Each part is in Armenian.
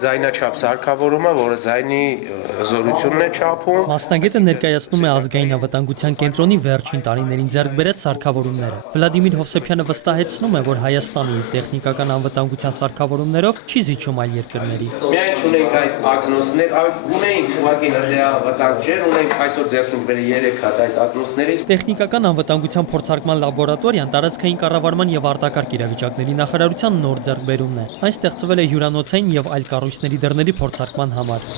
Ձայնաչափ սարքավորումը, որը ձայնի հզորությունն է չափում։ Մասնագետը ներկայացնում է ազգային անվտանգության կենտրոնի վերջին տարիներին ձեռք բերած սարքավորումները։ Վլադիմիր Հովսեփյանը վստահեցնում է, որ Հայաստանը իր տեխնիկական անվտանգության սարքավորումներով չի զիջում այլ երկրների։ Միայն չունենք այդ ակնոցներ, ունենք ուղղակի հրդեհավտանգ ջեր, ունենք այսօր ձեռք բերել 3 հատ այդ ակնոցներից։ Տեխնիկական անվտանգության փորձարկման լաբորատորիան տարածքային կառավարման եւ արտակարգ իրավիճակների նախարարության նոր ձեռքբերումն է։ Այն ստեղծվել է հյուրանոցային եւ այլ կառույցների դռների փորձարկման համար։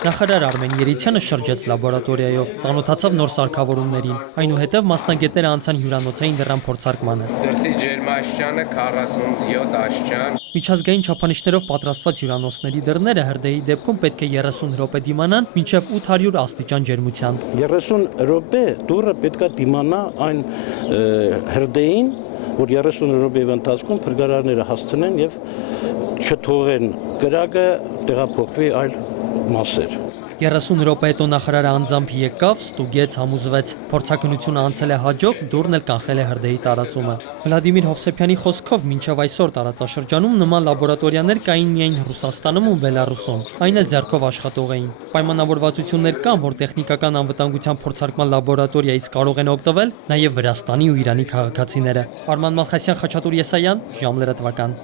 Նախարար Արմեն Երիցյանը շրջեց լաբորատորիայով, ծանոթացավ նոր սարքավորումներին, այնուհետև մասնագետները անցան հյուրանոցային դռան փորձարկմանը։ Դրսի ջերմաստիճանը 47 աստիճան։ Միջազգային չափանիշներով պատրաստված հյուրանոցների դռները հրդեհի դեպքում պետք է 30 րոպե դիմանան մինչև 800 աստիճան ջերմության։ 30 րոպե դուռը պետք է դիմանա այն հրդեհին, որ 30 րոպեի ընթացքում փրկարարները հասցնեն եւ չթողեն կրակը տեղափոխվի այլ մասեր։ 30 րոպե հետո նախարարը անձամբ եկավ, ստուգեց, համոզվեց, փորձակնությունը անցել է հաջող, դուռն էլ կանխել է հրդեհի տարածումը։ Վլադիմիր Հովսեփյանի խոսքով մինչև այսօր տարածաշրջանում նման լաբորատորիաներ կային միայն Ռուսաստանում ու Բելարուսում, այն էլ ձեռքով աշխատող էին։ Պայմանավորվածություններ կան, որ տեխնիկական անվտանգության փորձարկման լաբորատորիայից կարող են օգտվել նաև Վրաստանի ու Իրանի քաղաքացիները։ Արման Մալխասյան, Խաչատուր Եսայան, Ժամ լրատվական։